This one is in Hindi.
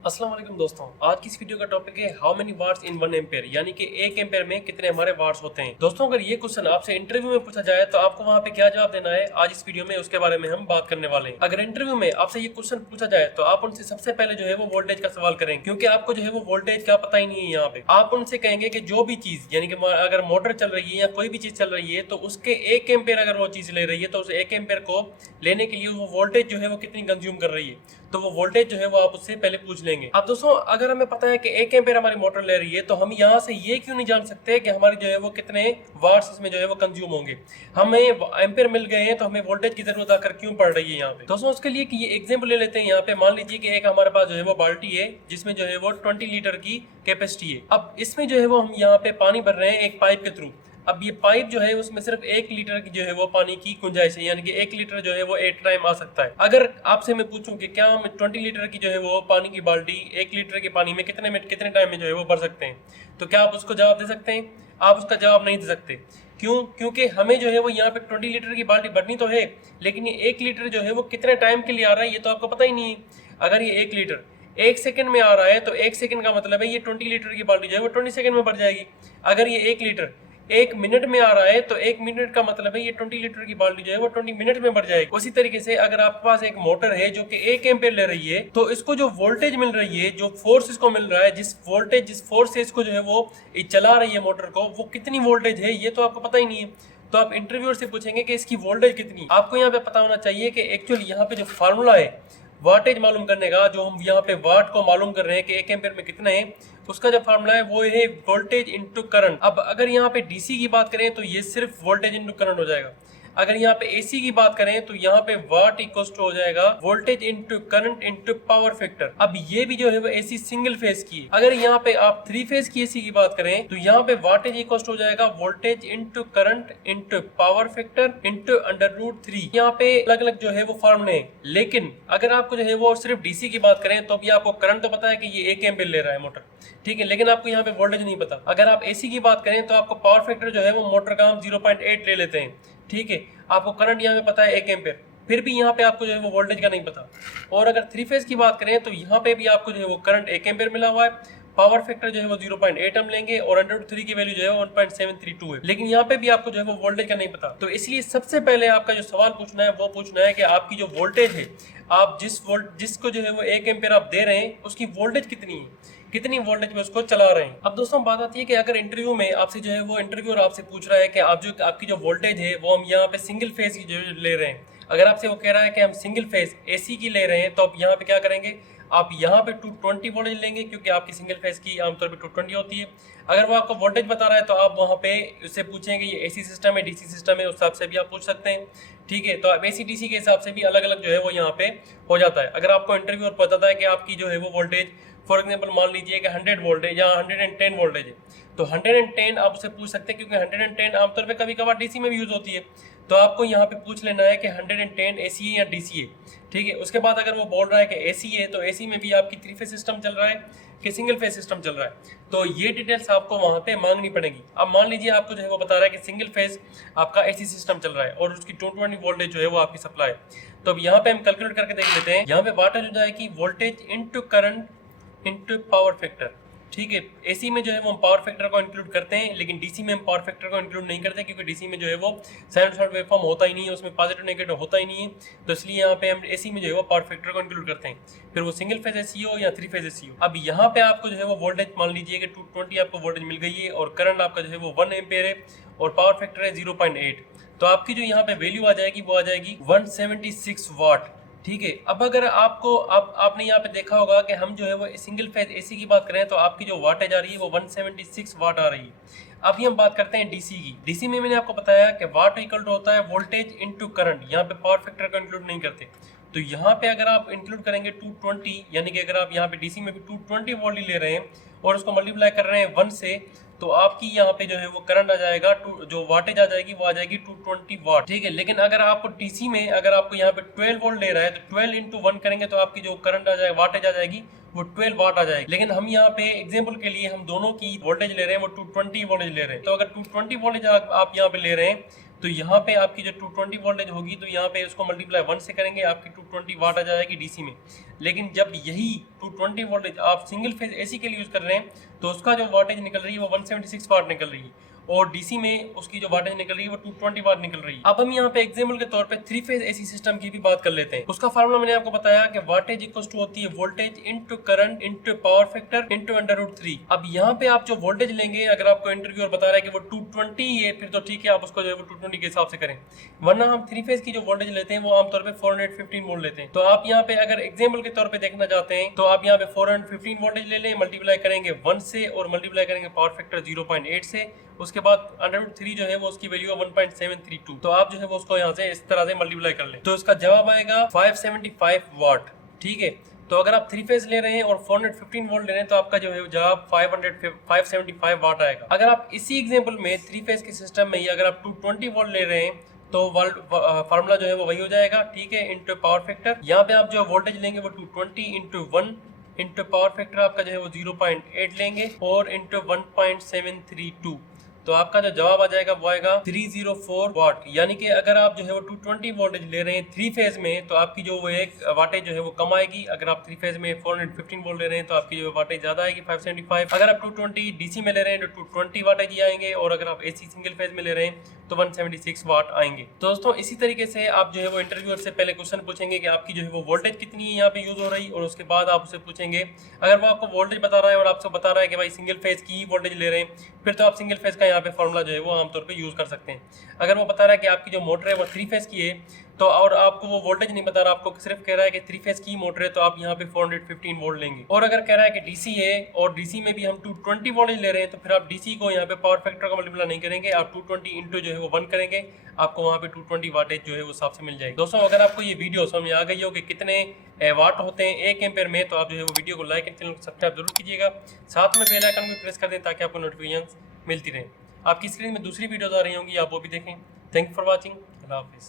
अस्सलाम वालेकुम दोस्तों, आज की इस वीडियो का टॉपिक है how many watts in 1 ampere, यानी कि 1 एम्पेयर में कितने हमारे वाट्स होते हैं। दोस्तों, अगर ये क्वेश्चन आपसे इंटरव्यू में पूछा जाए तो आपको वहां पे क्या जवाब देना है, आज इस वीडियो में उसके बारे में हम बात करने वाले हैं। अगर इंटरव्यू में आपसे ये क्वेश्चन पूछा जाए तो आप उनसे सबसे पहले जो है वो वोल्टेज का सवाल करें, क्योंकि आपको जो है वो वोल्टेज का पता ही नहीं है। यहाँ पे आप उनसे कहेंगे कि जो भी चीज, यानी कि अगर मोटर चल रही है या कोई भी चीज चल रही है तो उसके 1 एम्पेयर अगर वो चीज ले रही है तो उस 1 एम्पेयर को लेने के लिए वो वोल्टेज जो है वो कितनी कंज्यूम कर रही है, तो वो वोल्टेज जो है वो आप उससे पहले पूछ लेंगे। अब दोस्तों, अगर हमें पता है कि 1 एम्पेयर हमारी मोटर ले रही है तो हम यहाँ से ये क्यों नहीं जान सकते कि हमारी जो है वो कितने वाट्स इसमें जो है वो कंज्यूम होंगे। हमें एम्पेयर मिल गए हैं तो हमें वोल्टेज की जरूरत आकर क्यों पड़ रही है यहाँ पे। दोस्तों, उसके लिए कि ये एग्जाम्पल ले लेते हैं। यहाँ पे मान लीजिए कि एक हमारे पास जो है वो बाल्टी है जिसमें जो है वो 20 लीटर की कैपेसिटी है। अब इसमें जो है वो हम यहाँ पे पानी भर रहे हैं एक पाइप के थ्रू। अब ये पाइप जो है उसमें सिर्फ 1 लीटर की जो है वो पानी की गुंजाइश है, यानी कि 1 लीटर जो है वो एट टाइम आ सकता है। अगर आपसे मैं पूछूं कि क्या हम 20 लीटर की जो है वो पानी की बाल्टी 1 लीटर के पानी में कितने टाइम में जो है वो भर सकते हैं, तो क्या आप उसको जवाब दे सकते हैं? आप उसका जवाब नहीं दे सकते। क्यों? क्योंकि हमें जो है वो यहाँ पे 20 लीटर की बाल्टी भरनी तो है, लेकिन ये 1 लीटर जो है वो कितने टाइम के लिए आ रहा है ये तो आपको पता ही नहीं है। अगर ये 1 लीटर 1 सेकंड में आ रहा है तो 1 सेकंड का मतलब है ये 20 लीटर की बाल्टी जो है वो 20 सेकंड में भर जाएगी। अगर ये 1 लीटर 1 मिनट में आ रहा है तो 1 मिनट का मतलब है ये 20 लीटर की बाल्टी जो है वो 20 मिनट में भर जाएगी। उसी तरीके से अगर आपके पास एक मोटर है जो कि 1 एम्पेयर ले रही है तो इसको जो वोल्टेज मिल रही है, जो फोर्स इसको मिल रहा है, जिस फोर्स से इसको जो है वो चला रही है मोटर को, वो कितनी वोल्टेज है ये तो आपको पता ही नहीं है। तो आप इंटरव्यूअर से पूछेंगे कि इसकी वोल्टेज कितनी। आपको यहाँ पे पता होना चाहिए कि एक्चुअली यहाँ पे जो फार्मूला है वाटेज मालूम करने का, जो हम यहाँ पे वाट को मालूम कर रहे हैं कि 1 एम्पेयर में कितना है, उसका जो फार्मूला है वो है वोल्टेज इनटू करंट। अब अगर यहाँ पे डीसी की बात करें तो ये सिर्फ वोल्टेज इनटू करंट हो जाएगा। अगर यहाँ पे एसी की बात करें तो यहाँ पे वाट इक्वल टू हो जाएगा voltage into current into power factor. अब ये भी जो है वो एसी सिंगल फेज की है। अगर यहाँ पे आप 3 फेज की एसी की बात करें तो यहाँ पे वाटेज इक्वल टू हो जाएगा voltage into current into power factor into √3। यहाँ पे अलग अलग जो है वो फॉर्मूले हैं, लेकिन अगर आपको जो है वो सिर्फ डीसी की बात करें तो अभी आपको करंट तो पता है कि ये 1 एम्पीयर ले रहा है मोटर, ठीक है, लेकिन आपको यहाँ पे वोल्टेज नहीं पता। अगर आप एसी की बात करें तो आपको पावर फैक्टर जो है वो मोटर का हम 0.8 ले लेते हैं, ठीक है। आपको करंट यहाँ पे पता है 1 एम्पीयर, फिर भी यहाँ पे आपको जो है वो वोल्टेज का नहीं पता। और अगर 3 फेज की बात करें तो यहाँ पे भी आपको जो है वो करंट 1 एम्पीयर मिला हुआ है, पावर फैक्टर जो है वो 0.8 हम लेंगे और √3 की वैल्यू जो है 1.732 है, लेकिन यहाँ पे भी आपको जो है वो वोल्टेज का नहीं पता। तो इसलिए सबसे पहले आपका जो सवाल पूछना है वो पूछना है कि आपकी जो वोल्टेज है, आप जिसको जो है वो 1 एम्पीयर आप दे रहे हैं उसकी वोल्टेज कितनी है, कितनी वोल्टेज में उसको चला रहे हैं। अब दोस्तों, बात आती है कि अगर इंटरव्यू में आपसे जो है वो इंटरव्यूअर आपसे पूछ रहा है कि आपकी जो वोल्टेज है वो हम यहाँ पे सिंगल फेज की जो ले रहे हैं। अगर आपसे वो कह रहा है कि हम सिंगल फेज एसी की ले रहे हैं तो आप यहाँ पे क्या करेंगे, आप यहाँ पे 220 वोल्टेज लेंगे, क्योंकि आपकी सिंगल फेज की आमतौर पे 220 होती है। अगर वो आपको वोल्टेज बता रहा है तो आप वहाँ पे उससे पूछेंगे ये एसी सिस्टम है डीसी सिस्टम है, उस हिसाब से भी आप पूछ सकते हैं, ठीक है। तो आप एसी डीसी के हिसाब से भी अलग अलग जो है वो यहाँ पे हो जाता है। अगर आपको इंटरव्यूअर बताता है कि आपकी जो है वो वोल्टेज फॉर एग्जाम्पल मान लीजिए कि 100 वोल्टेज या 110 वोल्टेज है, तो 110 आप उससे पूछ सकते हैं, क्योंकि 110 आमतौर पे कभी कभार डीसी में भी यूज होती है। तो आपको यहाँ पे पूछ लेना है कि 110 एसी है या डीसी है, ठीक है। उसके बाद अगर वो बोल रहा है कि एसी है तो एसी में भी आपकी 3 फेज सिस्टम चल रहा है कि सिंगल फेज सिस्टम चल रहा है, तो ये डिटेल्स आपको वहाँ पे मांगनी पड़ेगी। अब मान लीजिए आपको जो है वो बता रहा है कि सिंगल फेज आपका एसी सिस्टम चल रहा है और उसकी 220 वोल्टेज जो है वो आपकी सप्लाई है, तो अब यहाँ पे हम कैलकुलेट करके देख लेते हैं। यहाँ पे वाट हो जाएगी voltage into current into power factor, ठीक है। एसी में जो है वो हम पावर फैक्टर को इंक्लूड करते हैं, लेकिन डीसी में हम पावर फैक्टर को इंक्लूड नहीं करते, क्योंकि डीसी में जो है वो साइनसॉइड वेवफॉर्म होता ही नहीं है, उसमें पॉजिटिव नेगेटिव होता ही नहीं है, तो इसलिए यहाँ पे हम एसी में जो है वो पावर फैक्टर को इंक्लूड करते हैं, फिर वो सिंगल फेज एसी हो या 3 फेज एसी हो। अब यहाँ पे आपको जो है वो वोल्टेज मान लीजिए कि 220 आपको वोल्टेज मिल गई है और करंट आपका जो है वो 1 एम्पीयर है और पावर फैक्टर है 0.8, तो आपकी जो यहाँ पे वैल्यू आ जाएगी वो आ जाएगी 176 वाट, ठीक है। अब अगर आपने यहाँ पे देखा होगा कि हम जो है वो सिंगल फेज एसी की बात करें तो आपकी जो वाटेज आ रही है वो 176 वाट आ रही है। अभी हम बात करते हैं डीसी की। डीसी में मैंने आपको बताया कि वाट इक्वल टू होता है वोल्टेज इनटू करंट, यहाँ पे पावर फैक्टर को इंक्लूड नहीं करते। तो यहाँ पे अगर आप इंक्लूड करेंगे 220, यानी कि अगर आप यहाँ पे डीसी में भी 220 वोल्ट ले रहे हैं और उसको मल्टीप्लाई कर रहे हैं 1 से, तो आपकी यहाँ पे जो है वो करंट आ जाएगा, जो वाटेज आ जाएगी वो आ जाएगी 220 वाट, ठीक है। लेकिन अगर आपको डीसी में अगर आपको यहाँ पे 12 वोल्ट ले रहा है तो 12 इंटू 1 करेंगे तो आपकी जो करंट आ जाएगा, वाटेज आ जाएगी वो 12 वाट आ जाएगी। लेकिन हम यहाँ पे एग्जांपल के लिए हम दोनों की वोल्टेज ले रहे हैं वो 220 वोल्टेज ले रहे हैं, तो अगर 220 वोल्टेज आप यहाँ पे ले रहे हैं तो यहाँ पे आपकी जो 220 वोल्टेज होगी तो यहाँ पे उसको मल्टीप्लाई 1 से करेंगे, आपकी 220 वाट आ जाएगी डीसी में। लेकिन जब यही 220 वोल्टेज आप सिंगल फेज एसी के लिए यूज़ कर रहे हैं तो उसका जो वाटेज निकल रही है वो 176 वाट निकल रही है, और डीसी में उसकी जो वाटेज निकल रही है वो 220 वाट निकल रही है। अब हम यहाँ पे एग्जाम्पल के तौर पे 3 फेज एसी सिस्टम की भी बात कर लेते हैं। उसका फार्मूला मैंने आपको बताया कि वाटेज इक्वल्स टू होती है voltage into current into power factor into √3। अब यहाँ पे आप जो वोल्टेज लेंगे, अगर आपको इंटरव्यूअर बता रहा है कि वो 220 है फिर तो ठीक है, आप उसको जो है वो 220 के हिसाब से करें, वरना हम 3 फेज की जो वोल्टेज लेते हैं वो आमतौर पे 415 वोल्ट लेते हैं। तो आप यहाँ पे अगर एग्जाम्पल के तौर पे देखना चाहते हैं तो आप यहाँ पे 415 वोल्टेज ले लें, मल्टीप्लाई करेंगे 1 से और मल्टीप्लाई करेंगे पावर फैक्टर 0.8 से, उसके बाद √3 जो है वो उसकी वैल्यू है 1.732। तो आप जो है वो उसको यहाँ से इस तरह से मल्टीप्लाई कर लें तो इसका जवाब आएगा 575 वाट। ठीक है, तो अगर आप 3 फेज ले रहे हैं और 415 वोल्ट ले रहे हैं तो आपका जो है जवाब 575 वाट आएगा। अगर आप इसी एग्जांपल में 3 फेज के सिस्टम में ही अगर आप 220 वोल्ट ले रहे हैं तो फार्मूला जो है वो वही हो जाएगा। ठीक है, इनटू पावर फैक्टर, यहाँ पे आप जो वोल्टेज लेंगे वो 220 इंटू 1 इंटू पावर फैक्टर आपका जो है वो 0.8 लेंगे और इंटू 1.732, तो आपका जो जवाब आ जाएगा वो आएगा 304 वाट। यानी कि अगर आप जो है वो 220 वोल्टेज ले रहे हैं 3 फेज में तो आपकी जो वो एक वाटेज जो है वो कम आएगी। अगर आप 3 फेज में 415 वोल्ट ले रहे हैं तो आपकी जो वाटेज ज्यादा आएगी 575। अगर आप 220 डीसी में ले रहे हैं तो 220 वाटेज ही आएंगे, और अगर आप एसी सिंगल फेज में ले रहे हैं तो 176 वाट आएंगे। तो दोस्तों इसी तरीके से आप जो है वो इंटरव्यूअर से पहले क्वेश्चन पूछेंगे कि आपकी जो है वो वोल्टेज कितनी है यहाँ पे यूज हो रही, और उसके बाद आप उससे पूछेंगे, अगर वो आपको वोल्टेज बता रहा है और आपसे बता रहा है कि भाई सिंगल फेज की वोल्टेज ले रहे हैं फिर तो आप सिंगल फेज का यहाँ पे फॉर्मूला जो है वो आमतौर पे यूज कर सकते हैं। अगर वो बता रहा है कि आपकी जो मोटर है वो 3 फेज की है तो, और आपको वो वोल्टेज नहीं बता रहा, आपको सिर्फ कह रहा है कि 3 फेज की मोटर है तो आप यहाँ पे 415 वोल्ट लेंगे। और अगर कह रहा है कि डीसी है और डीसी में भी हम 220 वोल्टेज ले रहे हैं तो फिर आप डीसी को यहाँ पे पावर फैक्टर का मल्टीप्लाई नहीं करेंगे, आप 220 इंटू जो है वो 1 करेंगे, आपको वहाँ पे 220 वाटेज जो है वो हिसाब से मिल जाएगी। दोस्तों अगर आपको ये वीडियो समझ आ गई हो कि कितने वाट होते हैं 1 एम्पेयर में, तो आप जो है वो वीडियो को लाइक एंड चैनल को सब्सक्राइब जरूर कीजिएगा, साथ में बेल आइकन भी प्रेस कर दें ताकि आपको नोटिफिकेशन मिलती रहे। आपकी स्क्रीन में दूसरी वीडियोस आ रही होंगी, आप वो भी देखें। Thank you for watching. अल्लाह हाफिज़।